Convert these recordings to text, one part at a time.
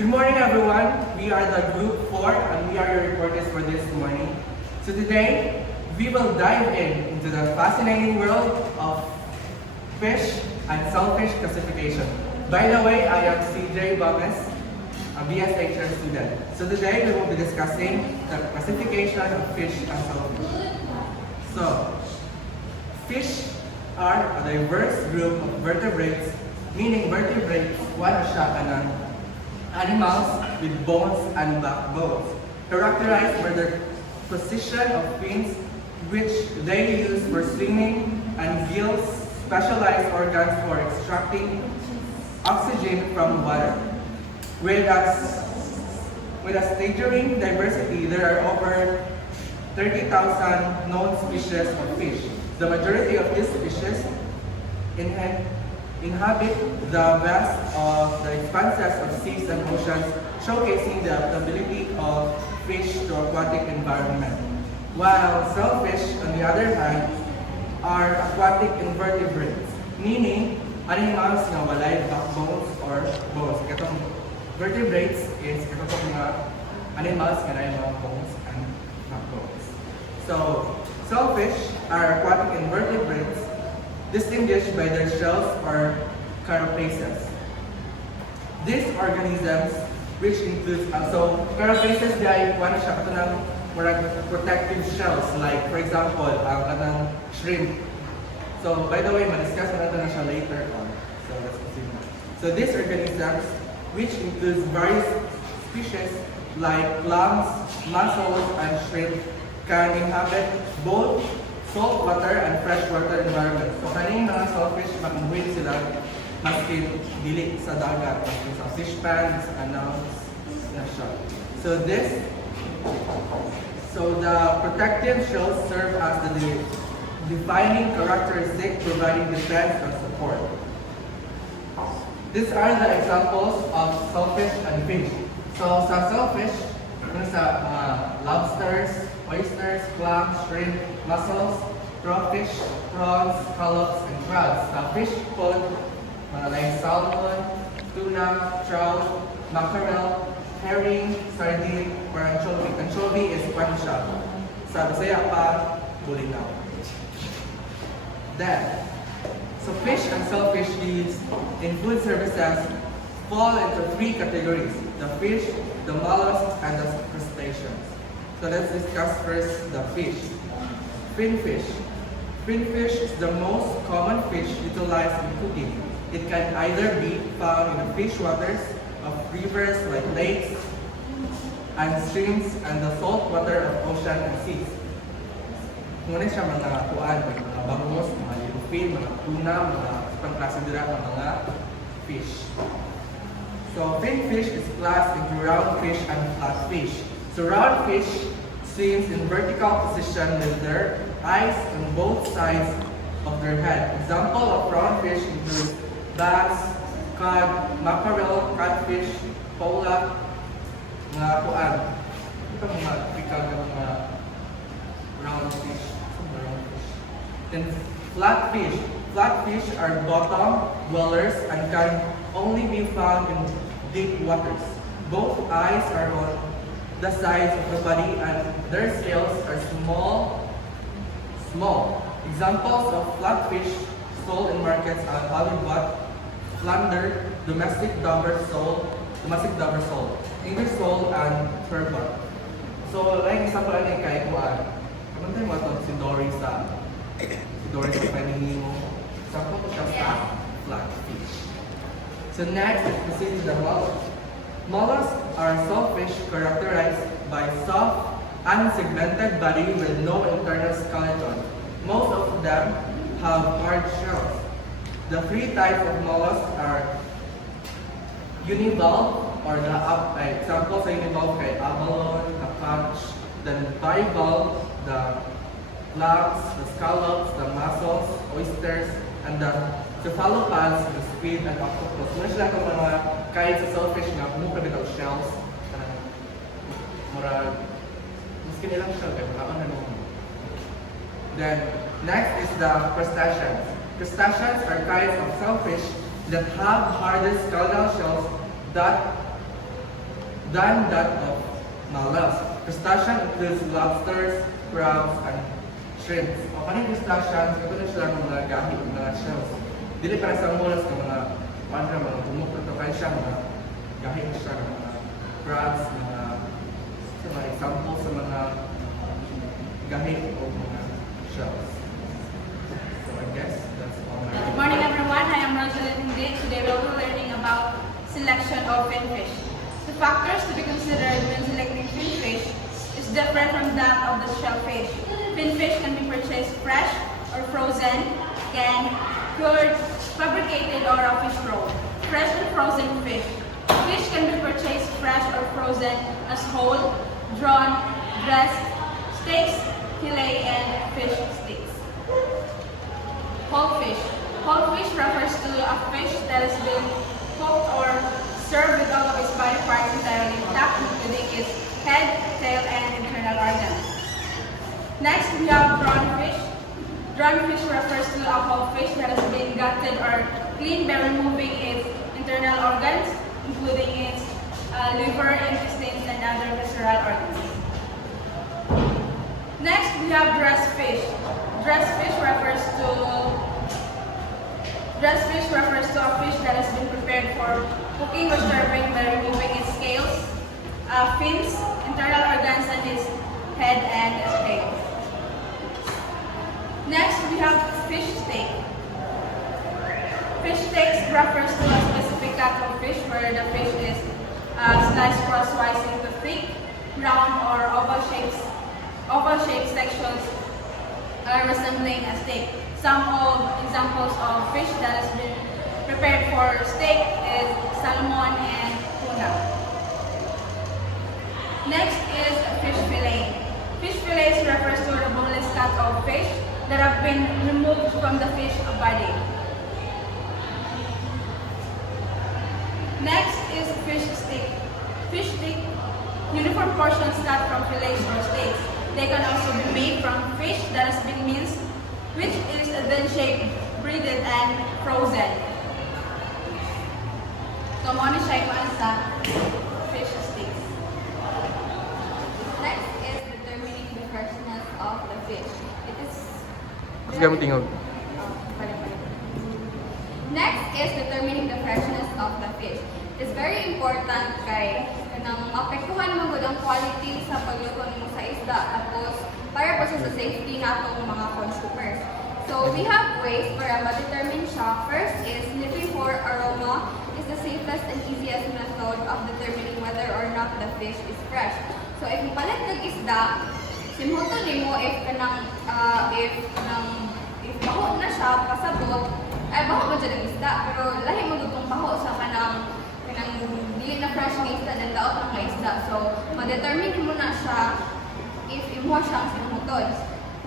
Good morning, everyone. We are the Group 4 and we are your reporters for this morning. So today, we will dive into the fascinating world of fish and shellfish classification. By the way, I am CJ Gomez, a BSHM student. So today, we will be discussing the classification of fish and shellfish. So, fish are a diverse group of vertebrates, meaning vertebrates, one siya kanang animals with bones and backbones, characterized by their position of fins, which they use for swimming, and gills, specialized organs for extracting oxygen from water. With a staggering diversity, there are over 30,000 known species of fish. The majority of these species inhabit the vast of the expanses of seas and oceans, showcasing the adaptability of fish to aquatic environment. While shellfish, on the other hand, are aquatic invertebrates, meaning animals na walay backbones or bones. Katong vertebrates is katong mga animals na walay mga bones and backbones. So, shellfish are aquatic invertebrates distinguished by their shells or carapaces. These organisms, which includes carapaces, ay one siya kato ng protective shells, like for example, ang kanang shrimp. So by the way, ma-discuss natin na siya later on. So let's proceed now. So these organisms, which includes various species like clams, mussels, and shrimp, can inhabit both saltwater and freshwater environment. So kaning mga shellfish, makuhuin sila maskin dili sa dagat, maskin sa fish pans, canals, na siya. So the protective shells serve as the defining characteristic, providing defense and support. These are the examples of shellfish and fish. So sa shellfish, sa lobsters, oysters, clams, shrimp, mussels, crawfish, prawns, scallops, and crabs. Sa fish pod, like salmon, tuna, trout, mackerel, herring, sardine, or anchovy. Anchovy is kwan siya. Sa Bisaya pa, bulinaw. Then, so fish and shellfish used in food services fall into three categories: the fish, the mollusks, and the crustaceans. So let's discuss first the fish. Finfish. Finfish is the most common fish utilized in cooking. It can either be found in the fish waters of rivers like lakes and streams and the salt water of ocean and seas. Muna siya mga kuan, mga bangus, mga yellowfin, mga tuna, mga pangklasidira ng mga fish. So finfish is classed into roundfish and flatfish. So roundfish swims in vertical position with their eyes on both sides of their head. Example of roundfish include bass, cod, mackerel, catfish, pollock, mga kuan. Ito mga typical ng mga roundfish. Then flatfish. Flatfish are bottom dwellers and can only be found in deep waters. Both eyes are on the sides of the body and their scales are small. Examples of flatfish sold in markets are halibut, flounder, domestic dobber sole, English sole, and turbot. So, like example ay kay kuan. Ano tayo mo ito? Si Dory sa Paningimo. Example ko siya sa flatfish. So next, let's proceed to the mollusks. Mollusks are shellfish characterized by soft, unsegmented body with no internal skeleton. Most of them have hard shells. The three types of mollusks are univalve, or the example sa univalve kay abalone, the conch, then bivalve, the clams, the scallops, the mussels, oysters, and the cephalopods, the squid, and octopus. Muna sila itong mga kahit sa shellfish nga, mukha bitaw shells. Mura, maski nilang shell kayo, wala na naman. Then, next is the crustaceans. Crustaceans are kinds of shellfish that have harder skeletal shells that than that of mollusks. Crustacean includes lobsters, crabs, and shrimps. O kaning crustaceans, katulad sila ng mga gahi o mga shells. Dili para sa mollusk ng mga mga tumutulog kaya siya mga gahi na siya ng mga crabs, mga example sa mga gahi o mga shells. So I guess that's all. Good morning everyone, I am Rosalie Hindi. Today we will be learning about selection of finfish. The factors to be considered when selecting finfish is different from that of the shellfish. Finfish can be purchased fresh or frozen, canned, cured, fabricated, or a fish roll. Fresh and frozen fish. Fish can be purchased fresh or frozen as whole, drawn, dressed, steaks, fillet, and fish sticks. Whole fish. Whole fish refers to a fish that has been cooked or served with all of its body parts entirely intact, including its head, tail, and internal organs. Next, we have drawn fish. Drawn fish refers to a whole fish that has been gutted or cleaned by removing its internal organs, including its liver, intestines, and other visceral organs. Next, we have dressed fish. Dressed fish refers to a fish that has been prepared for cooking or serving by removing its scales, fins, internal organs, and its head and tail. Next, we have fish steak. Fish steaks refers to a specific cut of fish where the fish is sliced crosswise into thick, round, or oval-shaped sections resembling a steak. Some examples of fish that has been prepared for steak is salmon and tuna. Next is fish fillet. Fish fillets refers to the boneless cut of fish that have been removed from the fish body. Next is fish stick. Fish stick, uniform portions cut from fillets or steaks. They can also be made from fish that has been minced, which is then shaped, breaded, and frozen. So, mo siya yung sa fish sticks. Next is determining the freshness of the fish. It is Mas gamit tingog. Next is determining the freshness of the fish. It is very important kay kanang apektuhan mo gud ang quality sa pagluto nimo sa isda tapos para po sa safety natong mga consumers. So we have ways para ma-determine siya. First is sniffing for aroma is the safest and easiest method of determining whether or not the fish is fresh. So if ipalit kag isda, simhuton nimo if baho na siya pasabot ay baho man siya ng isda pero lahi mo dutong baho sa kanang di na fresh nga isda then daot ang nga isda. So ma-determine mo na siya if imo siyang simhuton.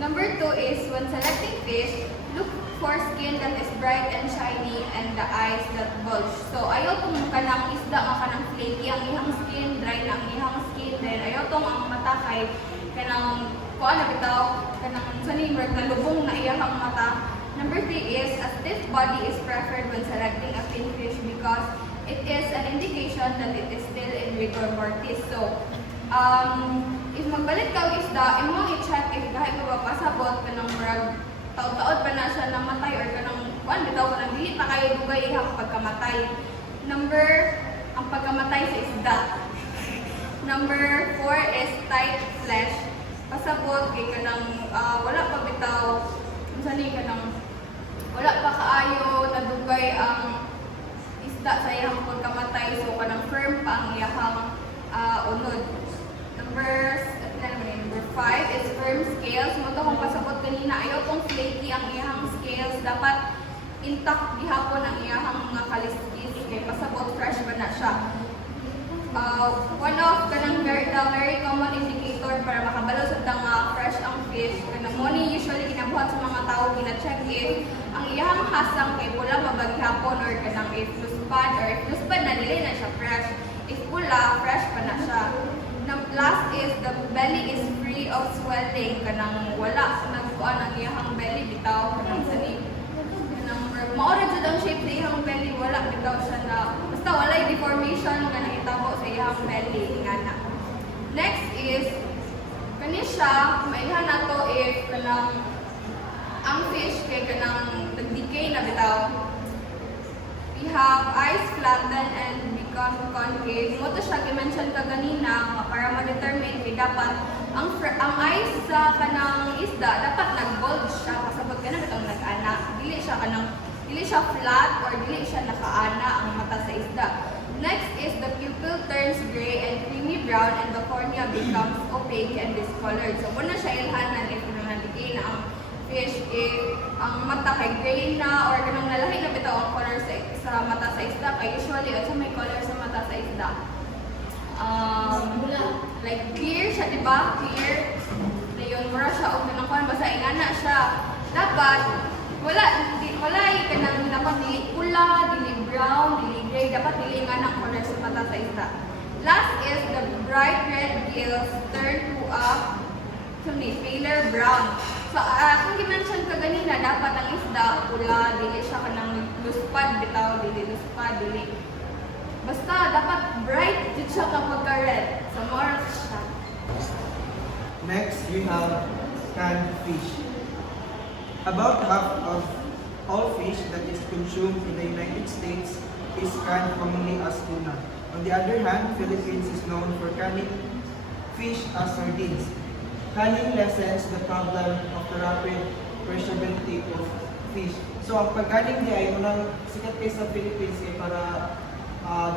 Number 2 is when selecting fish, look for skin that is bright and shiny and the eyes that bulge. So ayaw tong kanang isda nga kanang flaky ang ihang skin, dry na ang ihang skin, then ayaw tong ang mata kay kanang kuan na bitaw kanang sani nalubong na iyang mata. Number 3 is a stiff body is preferred when selecting a finfish because it is an indication that it is still in rigor mortis. So if magbalik ka og isda, imong i-check if kahit ba pasabot kanang murag taud-taud pa na siya namatay or kanang kuan bitaw kanang dili pa kayo dugay ihang pagkamatay. Ang pagkamatay sa isda. Number 4 is tight flesh. Pasabot kay kanang wala pa bitaw unsa ni kanang wala pa kaayo nadugay ang isda sa iyang pagkamatay so kanang firm pa ang iyang unod. Number 5 is firm scales. Mo to kung pasabot kanina ayaw tong flaky ang iyang scales, dapat intact gihapon ang iyang mga kaliskis kay pasabot fresh ba na siya. One of the very common indicator para makabalo sa nga fresh ang fish kanang mo ni usually ginabuhat sa mga tao gina-check if ang iyang hasang kay pula mabaghapon or kanang if luspad na dili na siya fresh, if pula fresh pa na siya. Last is the belly is free of swelling kanang wala nagkuan ang iyang belly bitaw kanang sani kanang maura jud ang shape sa iyang belly wala bitaw siya na basta walay deformation nga nahitabo sa iyang kanang belly nga na. Next is kani siya mailhan nato if kanang ang fish kay kanang nag-decay na bitaw. We have eyes flatten and become concave. Mo to siya gi-mention ka ganina para ma-determine kay dapat ang eyes sa kanang isda dapat nag-bulge siya pasabot kana bitong nag-ana. Dili siya flat or dili siya nakaana ang mata sa isda. Next is the pupil turns gray and creamy brown and the cornea becomes opaque and discolored. So muna siya ilhanan if nag-decay na ang fish if ang mata kay gray na or kanang nalahi na bitaw ang color sa mata sa isda kay usually sa may color sa mata sa isda like clear siya, di ba? Clear na yun, mura siya og kanang kuan basta ingana siya dapat wala yung kanang dapat dili pula, dili brown, dili gray, dapat dili ingana ang color sa mata sa isda. Last is the bright red gills turn to a paler brown. So, kung gi-mention ka ganina, dapat ang isda, pula, dili siya kanang luspad, bitaw, dili luspad, dili. Basta, dapat bright, dito siya kapag red. So, more siya. Next, we have canned fish. About half of all fish that is consumed in the United States is canned commonly as tuna. On the other hand, Philippines is known for canning fish as sardines. Canning lessens the problem of the rapid perishability of fish. So, ang pag-canning niya ay unang sikat kayo sa Philippines ay para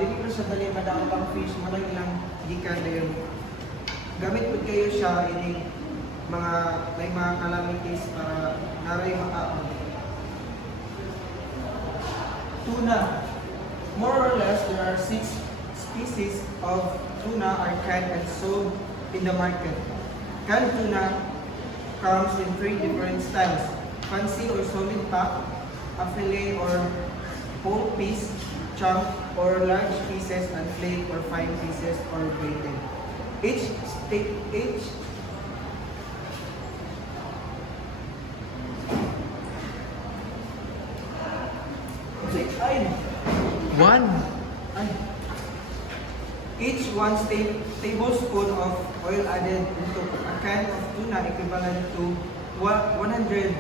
dili ko siya dali madaang pang fish, muna ilang gikan na yun. Gamit po kayo siya in may mga calamities para naray makaon. Tuna. More or less, there are 6 species of tuna are canned and sold in the market. Canned tuna comes in 3 different styles: fancy or solid pack, a fillet or whole piece, chunk or large pieces, and flake or fine pieces or grated. Each one tablespoon of oil added into a can of tuna equivalent to 100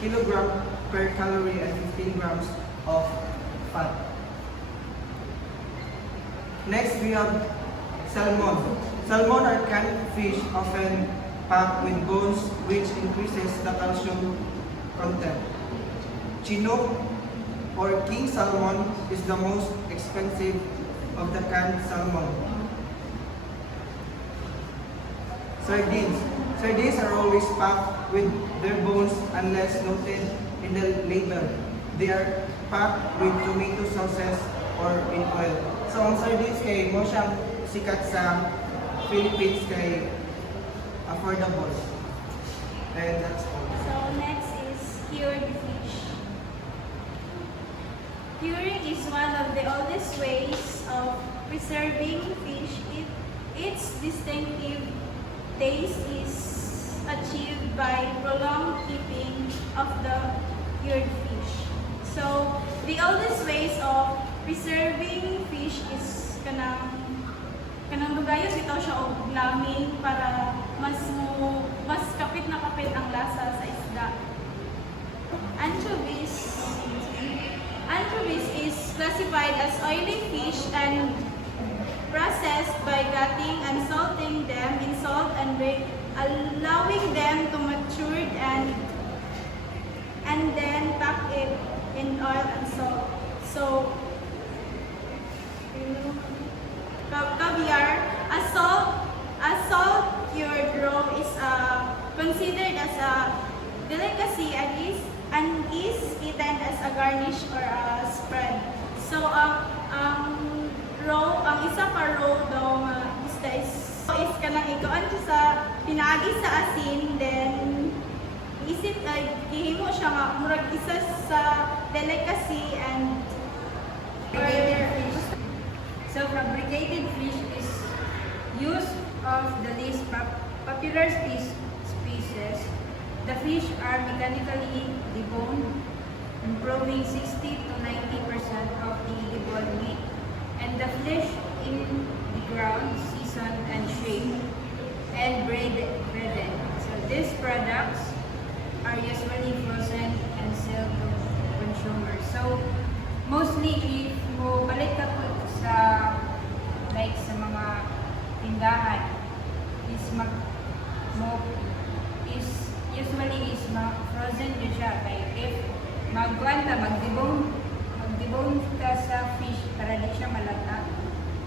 kilogram per calorie and 15 grams of fat. Next, we have salmon. Salmon are canned fish often packed with bones, which increases the calcium content. Chinook or king salmon is the most expensive of the canned salmon. Sardines. Sardines are always packed with their bones unless noted in the label. They are packed with tomato sauces or in oil. So ang sardines kay mo siyang sikat sa Philippines kay affordable. And that's all. So next is cured fish. Curing is one of the oldest ways of preserving fish. Its distinctive taste is achieved by prolonged keeping of the cured fish. So the oldest ways of preserving fish is kanang dugayos ito siya og laming para mas kapit na kapit ang lasa sa isda. Anchovies is classified as oily fish and processed by gutting and salting them in salt and brine, allowing them to mature and then pack it in oil and salt. So, caviar, a salt cured raw is considered as a delicacy and is eaten as a garnish or a spread. So, ang isa pa raw daw isda is kanang ikaon siya sa pinaagi sa asin, then gihimo siya nga murag isa sa delicacy and So fabricated fish is use of the least popular species. The fish are mechanically deboned, improving 60 to 90% of the edible meat, and and the flesh in the ground, seasoned and shaped, and breaded. So these products are usually frozen and sold to consumers. So mostly if mo balik ka po sa like sa mga tindahan is usually is frozen din siya. Like if magdibong ka sa fish para di siya malata.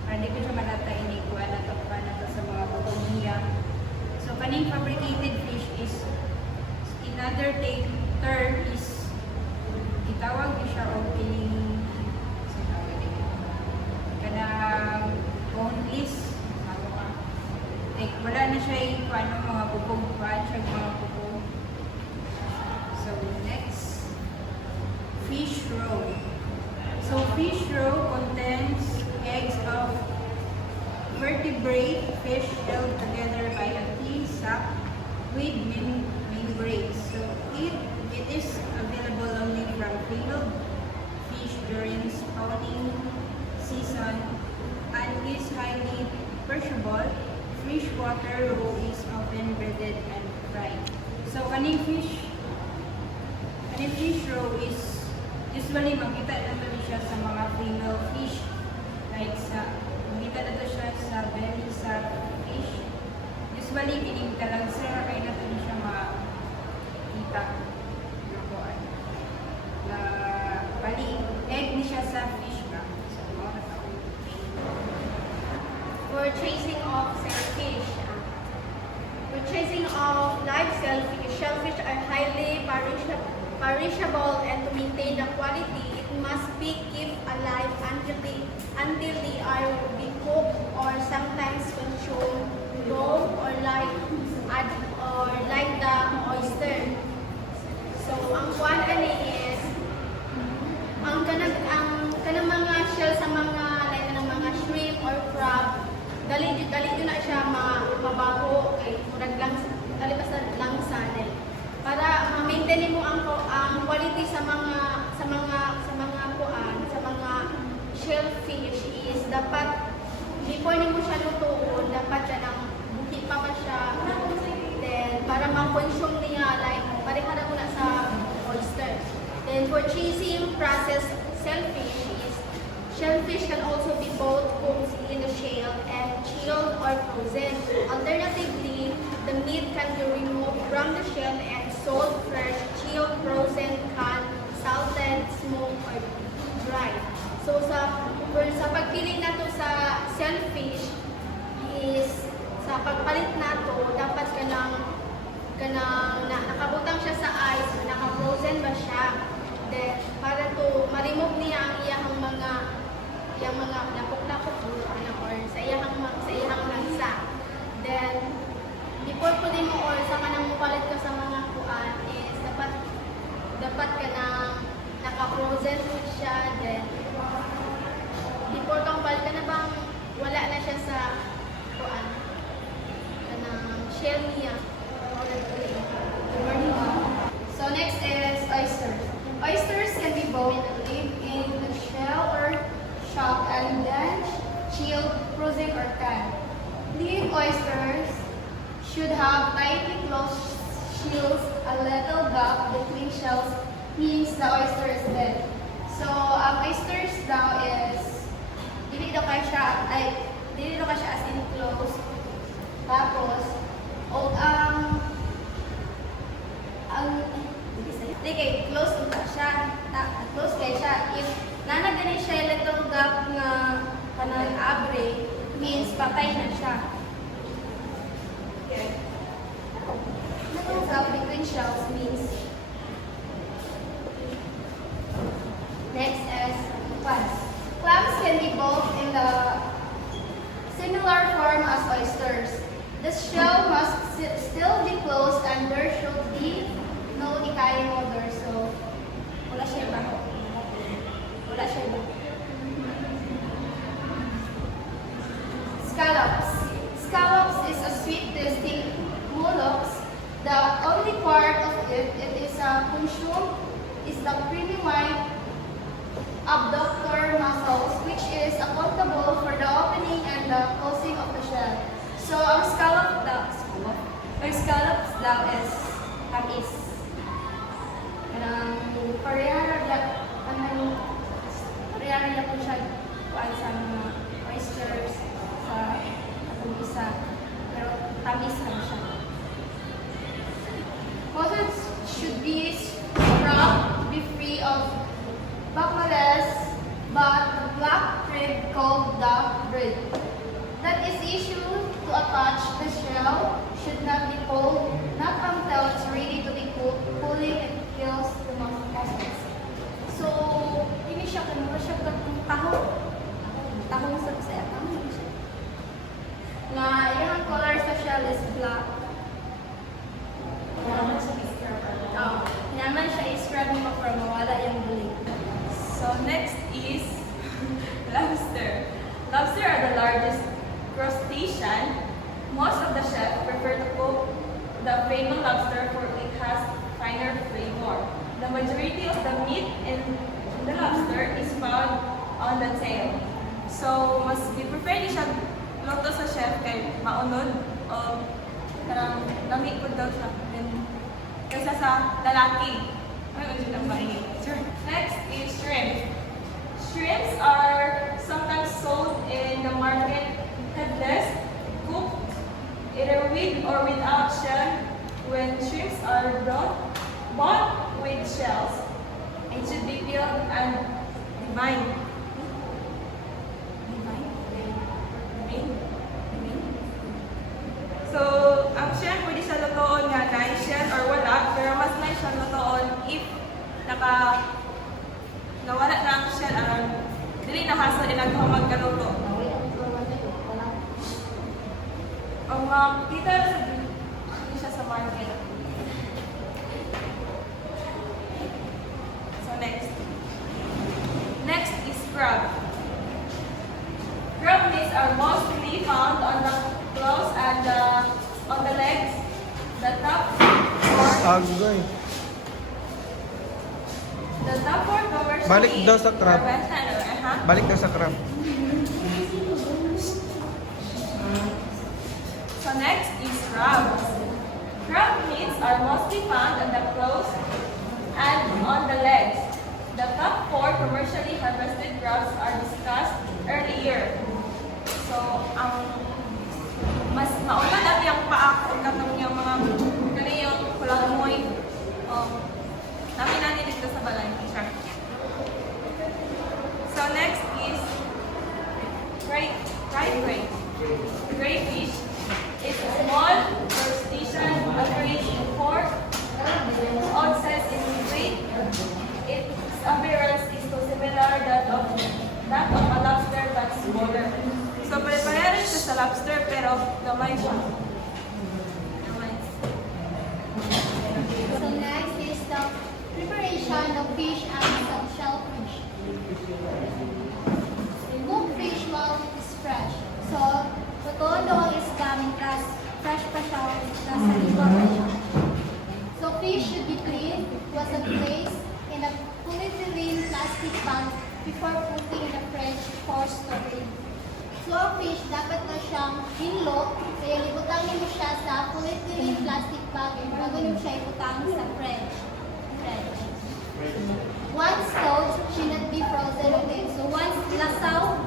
Para di ko siya malata inikuha na to sa mga bubong niya. So kaning fabricated fish is another term is itawag niya siya o kanang boneless. Like wala na siya yung mga bubong siya mga bubong. So next, fish roe. So fish roe contains eggs of vertebrate fish held together by a thin sac with membranes. So it is available only from filled fish during spawning season and is highly perishable. Freshwater roe is often breaded and fried. So kaning fish roe is usually makita nato siya sa mga female fish. Like makita nato siya sa belly sa fish. Usually meaning talansera kay nato siya makita na bali egg ni siya sa fish ka. So Purchasing of shellfish. Purchasing of live shellfish are highly perishable, and to maintain the quality, it must be kept alive until they are be cooked or sometimes consumed raw or like the oyster. So ang kuan ani is ang kanang mga shell sa mga like ng mga shrimp or crab. Dali yun na siya mabaho kay murag lang dali pa sa langsa din para ma-maintain mo ang quality sa mga shellfish is dapat before nimo siya lutuon dapat siya nang buti pa siya then para ma-consume niya like pareha na muna sa oyster. Then for chasing process shellfish can also be both cooked in the shell and chilled or frozen. Alternatively, the meat can be removed from the shell and sold fresh, chilled, frozen, canned, salted, smoked, or dried. So sa pagpili nato sa shellfish is sa pagpalit nato dapat kanang nakabutang siya sa ice, naka-frozen ba siya. Then para to ma-remove niya ang iyang mga lapok-lapok or sa iyang langsa. Then before po din mo or sa kanang mupalit ka sa mga kuan is dapat ka nang naka-frozen food siya. Then before kang palit ka na bang wala na siya sa kuan kanang shell niya. So next is oysters. Oysters can be both lived in the shell or shocked and then chilled, frozen, or canned. Live oysters should have tightly closed shells. A little gap between shells means the oyster is dead. So, oysters daw is dili daw ka siya as in closed. Tapos, close kay siya. If nanagani siya little gap nga kanang abre, means patay na siya. Little gap between shells means. Next is clams. Clams can be both in the similar form as oysters. The shell must still be closed and there should be no decaying odor. So, wala siya baho. Scallops. Scallops is a sweet tasting mollusk. The only part of it is consumed is the creamy white abductor muscles, which which is accountable for the opening and the closing of the shell. So our scallops daw is tamis. Parehara po siya kuan sa mga oysters sa atong isa. Pero tamis lang siya. Faucets should be scrubbed to be free of bacillus, but the black thread called the bread that is issued to attach the shell should not be pulled, not until it's ready to be cooked. Pulling it kills the molasses. So, ini siya kanina siya katong tahong sa kasayatan. Nga, yung color sa shell is black. Naman siya i-scrub mo para mawala yung bulig. So next is lobster. Lobster are the largest crustacean. Most of the chefs prefer to cook the famous lobster for it has finer flavor. The majority of the meat in the lobster is found on the tail. So mas prefer ni siya luto sa chef kay maunod o parang lami po daw siya. Kaysa sa lalaki. Next is shrimp. Shrimps are sometimes sold in the market headless, cooked either with or without shell. When shrimps are bought with shells, it should be peeled and deveined. So, ang shell pwede siya lutoon nga na shell or wala, pero mas may siya lutoon if nawala na ang shell aron dili na hasa inagawa magkaluto. Ang kita sa hindi siya sa market. So next is crab. Crab meats are mostly found on the claws and on the legs, the top Agoy. the top four commercially. Balik daw sa crab. Uh-huh. Balik daw sa crab. So next is crabs. Crab meats are mostly found on the claws and on the legs. The top four commercially harvested crabs are discussed earlier. So, mas mauna natin yung paa kung katong yung mga yung kulamoy. Namin natin dito sa balay. Sure. So next is fried crayfish. It's a small crustacean average 4 ounces in weight. Its appearance is so similar that of a lobster but smaller. So pare-pareho rin siya sa lobster pero gamay siya. So next is the preparation of fish and some shellfish. Cook fish while it is fresh. So, totoo doon is coming fresh pa siya, nasa iba pa siya. So fish should be cleaned, was placed in a polyethylene plastic bag before putting in the fridge for storage. So ang fish, dapat na siyang hinlo, kaya ibutangin mo siya sa polyethylene plastic bag bago nyo siya ibutang sa fridge. Once cold, should not be frozen again. So once lasaw,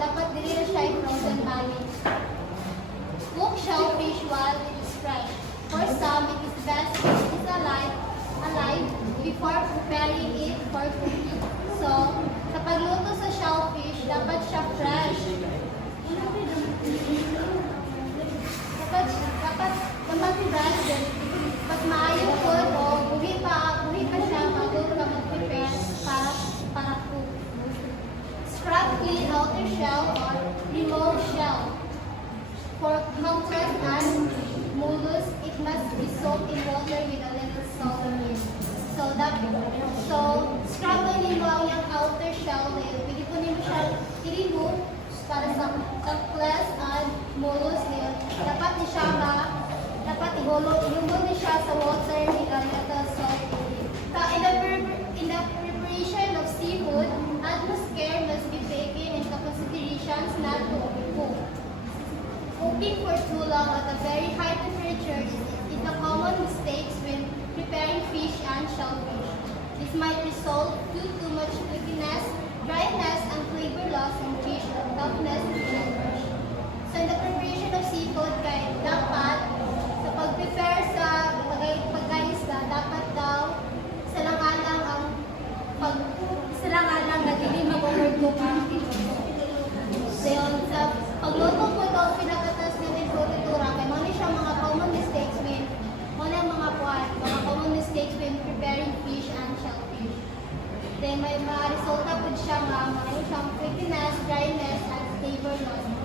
dapat dili na siya i-frozen bali. Cook shellfish while it is fresh. For some, it is best to eat it alive before preparing it for cooking. So, sa pagluto sa shellfish, dapat siya fresh. Dapat fresh. Pag maayo po, buhi pa siya bago ka mag-prepare para cook. Scrub clean outer shell or remove shell. For contrast and mollusk, it must be soaked in water with a little salt and mint. So scrub mo ang yung outer shell na yun. Pwede po nyo siya i-remove para sa class and mollusk na yun. Dapat ihulog niyo siya sa water with a little salt. In the preparation of seafood, add muscat might result to too much flakiness, dryness, and flavor loss in fish or toughness in fish. So in the preparation of seafood, kaya dapat sa pag-prepare sa pagkaisda, dapat daw salang-alang ang salang-alang na dili mag-overcook ang ito. So yun, sa pagluto po ito, pinakatas ng temperatura, kaya mga siya mga common mistakes when mga common mistakes when preparing fish and shellfish. Then may mga resulta po siya nga, mga siyang flakiness, dryness, and flavor loss.